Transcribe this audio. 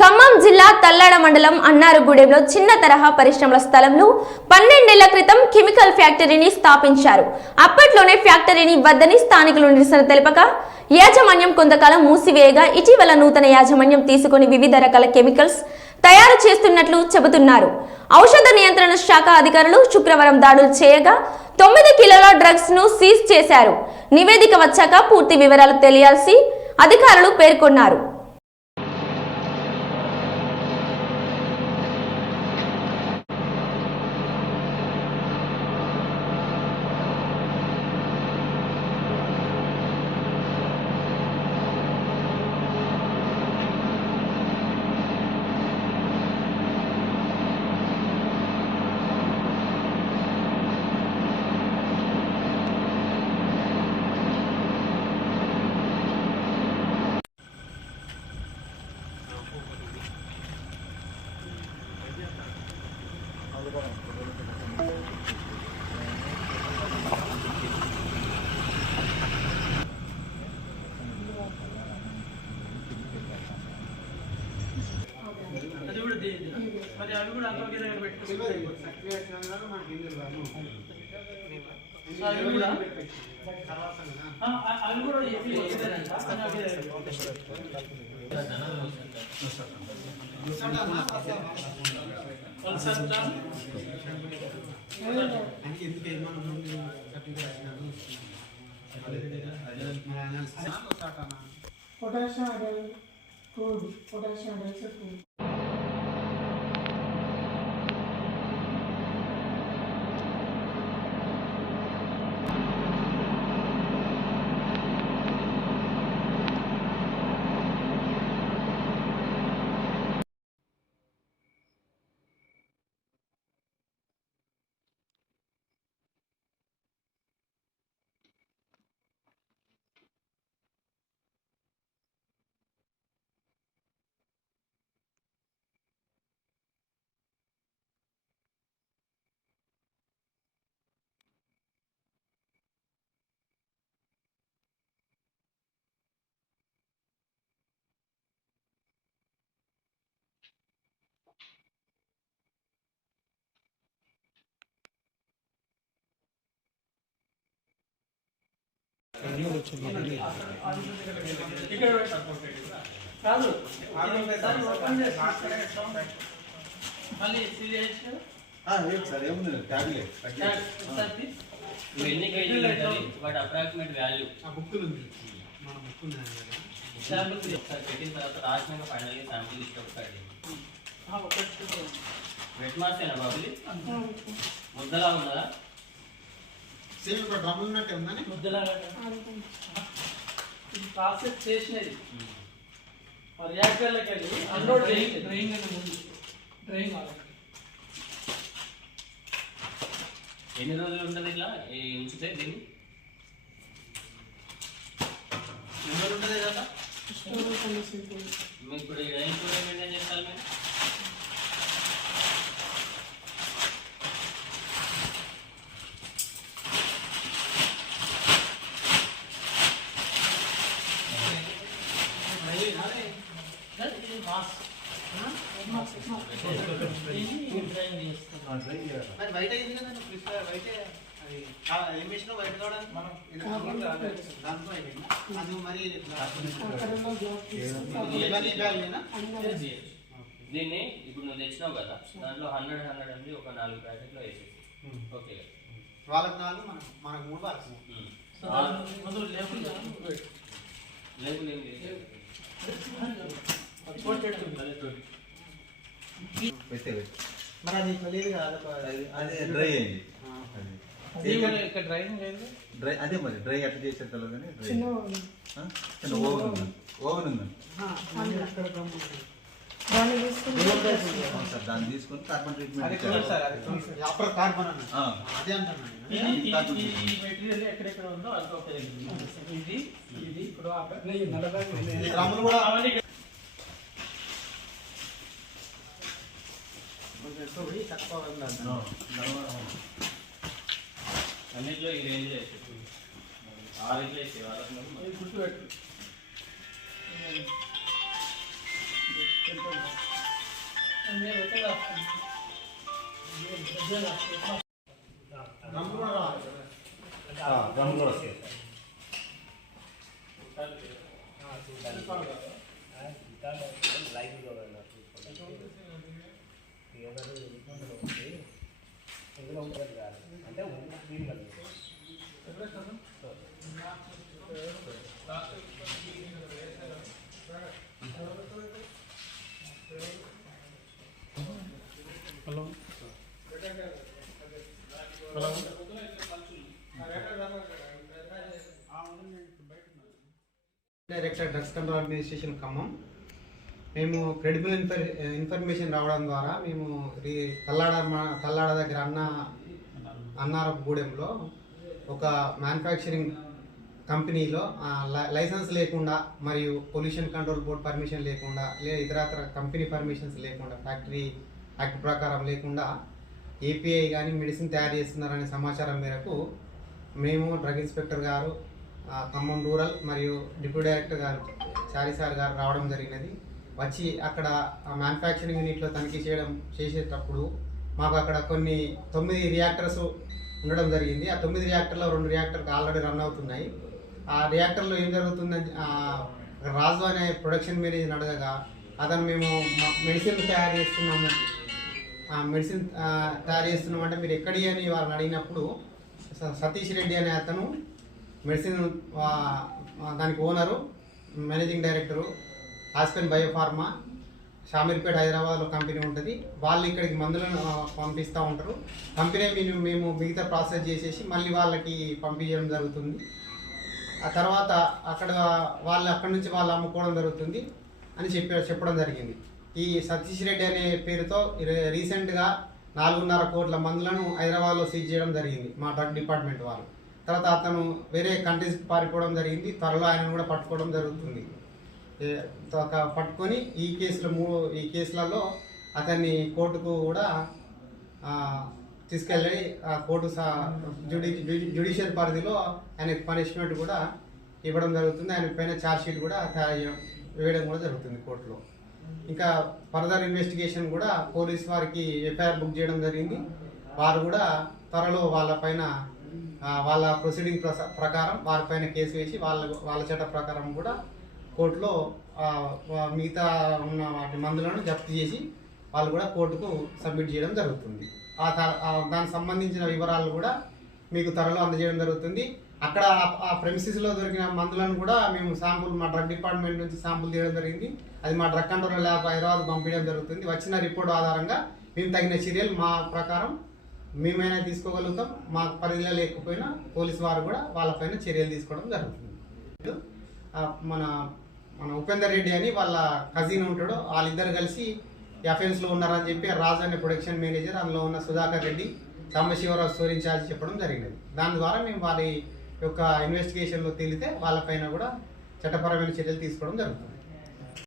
ఖమ్మం జిల్లా తల్లాడ మండలం అన్నారగూడెంలో చిన్న తరహా పరిశ్రమల స్థలంలో పన్నెండేళ్ళ క్రితం కెమికల్ ఫ్యాక్టరీని స్థాపించారు. అప్పట్లోనే ఫ్యాక్టరీని వద్దని స్థానికులు నిరసన తెలపక యాజమాన్యం కొంతకాలం మూసివేయగా ఇటీవల నూతన యాజమాన్యం తీసుకుని వివిధ రకాల కెమికల్స్ తయారు చేస్తున్నట్లు చెబుతున్నారు. ఔషధ నియంత్రణ శాఖ అధికారులు శుక్రవారం దాడులు చేయగా తొమ్మిది కిలోల డ్రగ్స్ను సీజ్ చేశారు. నివేదిక వచ్చాక పూర్తి వివరాలు తెలియాల్సి అధికారులు పేర్కొన్నారు. మరి అవి కూడా అంత ఒకే దగ్గర పెట్టుకుంటే సో అవి కూడా పొటాషియం హైడ్రైడ్ టూల్ పొటాషియం కాదు. మళ్ళీ సార్ ఏముంది ట్యాబ్లెట్ ఎన్ని కేజీలు అప్రాక్సిమేట్ వాల్యూ ఆ బుక్కులు ఉంది మన బుక్ ఉంది శాంపుల్ తీ. ఒకసారి పెట్టిన తర్వాత రాసినాక ఫైనల్ శాంపుల్ ఒకసారి. వెట్ బాబులి ముద్దలా ఉన్నదా సేమ్ ఇప్పుడు డ్రమ్ ఉన్నట్టే ఉందని ముద్దలాగా ఇది ప్రాసెస్ చేసినది. రియాక్టర్లకి వెళ్ళి అన్లోడ్ అని ముందు. ఎన్ని రోజులు ఉంటుంది ఇట్లా ఈ ఉంచితే దీన్ని? నెంబర్ ఉంటుంది కదా? మీకు ఇప్పుడు ఏం కూడా మెయింటైన్ చేస్తారు మీరు ఇది మాస్ ఇది డ్రైయింగ్ చేస్తాం మరి బయట అయింది కదా నువ్వు ప్రిస్క్రైబ్ బయట అది కా- ఏం చేసినావు బయట కావడానికి మనం దాంట్లో అయిపోయింది అది మరి ఇవన్నీ బ్యాగ్లేనా చేయొచ్చు. దీన్ని ఇప్పుడు నువ్వు తెచ్చినావు కదా దాంట్లో హండ్రెడ్ హండ్రెడ్ అంది ఒక నాలుగు ప్యాకెట్లో వేసేసి ఓకే. వాళ్ళకి నాలుగు మనం మనకు మూడు వాళ్ళకి పెట్టు. లేబుల్ ఏం లేదు. మరి అది కదా అదే డ్రై అయింది. డ్రై అదే మరి డ్రై ఎట్లా చేసే డ్రై. చిన్న ఓవెన్ ఉంది. ఓవెన్. ఉంది అక్కడ డ్రమ్ ఉంది దాన్ని తీసుకుని అవును సార్ దాన్ని తీసుకుని కార్బన్ అది ట్రీట్మెంట్ చూడండి అదే మెటీరియల్ ఎక్కడెక్కడ ఉందో ఇది ఇది ఆ ప- డ్రమ్ములు కూడా అవన్నీ కొంచెం ఎక్కువ director drugs control administration Khammam. మేము క్రెడిబుల్ ఇన్ఫర్ ఇన్ఫర్మేషన్ రావడం ద్వారా మేము ఈ తల్లాడ తల్లాడ దగ్గర అన్న అన్నారగూడెంలో ఒక మ్యానుఫ్యాక్చరింగ్ కంపెనీలో లైసెన్స్ లేకుండా మరియు పొల్యూషన్ కంట్రోల్ బోర్డ్ పర్మిషన్ లేకుండా లేదా ఇతరత్ర కంపెనీ పర్మిషన్స్ లేకుండా ఫ్యాక్టరీ యాక్ట్ ప్రకారం లేకుండా ఏపీఐ కానీ మెడిసిన్ తయారు చేస్తున్నారనే సమాచారం మేరకు మేము డ్రగ్ ఇన్స్పెక్టర్ గారు ఖమ్మం రూరల్ మరియు డిప్యూటీ డైరెక్టర్ గారు చారి సార్ గారు రావడం జరిగినది. వచ్చి అక్కడ మ్యానుఫ్యాక్చరింగ్ యూనిట్లో తనిఖీ చేయడం చేసేటప్పుడు మాకు అక్కడ కొన్ని తొమ్మిది రియాక్టర్స్ ఉండడం జరిగింది. ఆ తొమ్మిది రియాక్టర్లో రెండు రియాక్టర్కి ఆల్రెడీ రన్ అవుతున్నాయి. ఆ రియాక్టర్లో ఏం జరుగుతుందని రాజు అనే ప్రొడక్షన్ మేనేజర్ అడగగా అతను మేము మెడిసిన్ తయారు చేస్తున్నాము మెడిసిన్ తయారు చేస్తున్నామంటే మీరు ఎక్కడి అని వాళ్ళని అడిగినప్పుడు స- సతీష్ రెడ్డి అనే అతను మెడిసిన్ దానికి owner managing director Aspen Biopharma Shamirpet హైదరాబాద్లో కంపెనీ ఉంటుంది. వాళ్ళు ఇక్కడికి మందులను పంపిస్తూ ఉంటారు. కంపెనీ మేము మేము మిగతా ప్రాసెస్ చేసేసి మళ్ళీ వాళ్ళకి పంపించడం జరుగుతుంది. ఆ తర్వాత అక్కడ వాళ్ళు అక్కడ నుంచి వాళ్ళు అమ్ముకోవడం జరుగుతుంది అని చెప్పి చెప్పడం జరిగింది. ఈ సతీష్ రెడ్డి అనే పేరుతో రీసెంట్గా నాలుగున్నర కోట్ల మందులను హైదరాబాద్లో సీజ్ చేయడం జరిగింది మా డ్రగ్ డిపార్ట్మెంట్ వాళ్ళు. తర్వాత అతను వేరే కంట్రీస్ పారిపోవడం జరిగింది. త్వరలో ఆయనను కూడా పట్టుకోవడం జరుగుతుంది. పట్టుకొని ఈ కేసులో మూడు ఈ కేసులలో అతన్ని కోర్టుకు కూడా తీసుకెళ్ళి ఆ కోర్టు సా జుడి జుడి- పరిధిలో ఆయనకు పనిష్మెంట్ కూడా ఇవ్వడం జరుగుతుంది. ఆయన పైన ఛార్జ్ షీట్ కూడా తయారు చేయడం వేయడం కూడా జరుగుతుంది కోర్టులో. ఇంకా ఫర్దర్ ఇన్వెస్టిగేషన్ కూడా పోలీస్ వారికి ఎఫ్ఐఆర్ బుక్ చేయడం జరిగింది. వారు కూడా త్వరలో వాళ్ళ పైన వాళ్ళ ప్రొసీడింగ్ ప్రకారం వారిపైన కేసు వేసి వాళ్ళ వాళ్ళ చట్ట ప్రకారం కూడా కోర్టులో మిగతా ఉన్న వాటి మందులను జప్తు చేసి వాళ్ళు కూడా కోర్టుకు సబ్మిట్ చేయడం జరుగుతుంది. ఆ ఆ దానికి సంబంధించిన వివరాలు కూడా మీకు త్వరలో అందజేయడం జరుగుతుంది. అక్కడ ఆ- ఆ ప్రెమిసిస్లో దొరికిన మందులను కూడా మేము శాంపుల్ మా డ్రగ్ డిపార్ట్మెంట్ నుంచి శాంపుల్ తీయడం జరిగింది. అది మా డ్రగ్ కంట్రోల్ ల్యాబ్ హైదరాబాద్ పంపించడం జరుగుతుంది. వచ్చిన రిపోర్ట్ ఆధారంగా మేము తగిన చర్యలు మా ప్రకారం మేమైనా తీసుకోగలుగుతాం. మా పరిధిలో లేకపోయినా పోలీసు వారు కూడా వాళ్ళపైన చర్యలు తీసుకోవడం జరుగుతుంది. మన మన ఉపేందర్ రెడ్డి అని వాళ్ళ కజిన్ ఉంటాడు. వాళ్ళిద్దరు కలిసి ఎఫ్ఎన్స్లో ఉన్నారని చెప్పి రాజు అనే ప్రొడక్షన్ మేనేజర్ అందులో ఉన్న సుధాకర్ రెడ్డి సాంబశివరావు స్టోరీ ఇన్ఛార్జ్ చెప్పడం జరిగినది దాని ద్వారా మేము వారి యొక్క ఇన్వెస్టిగేషన్లో తేలితే వాళ్ళపైన కూడా చట్టపరమైన చర్యలు తీసుకోవడం జరుగుతుంది.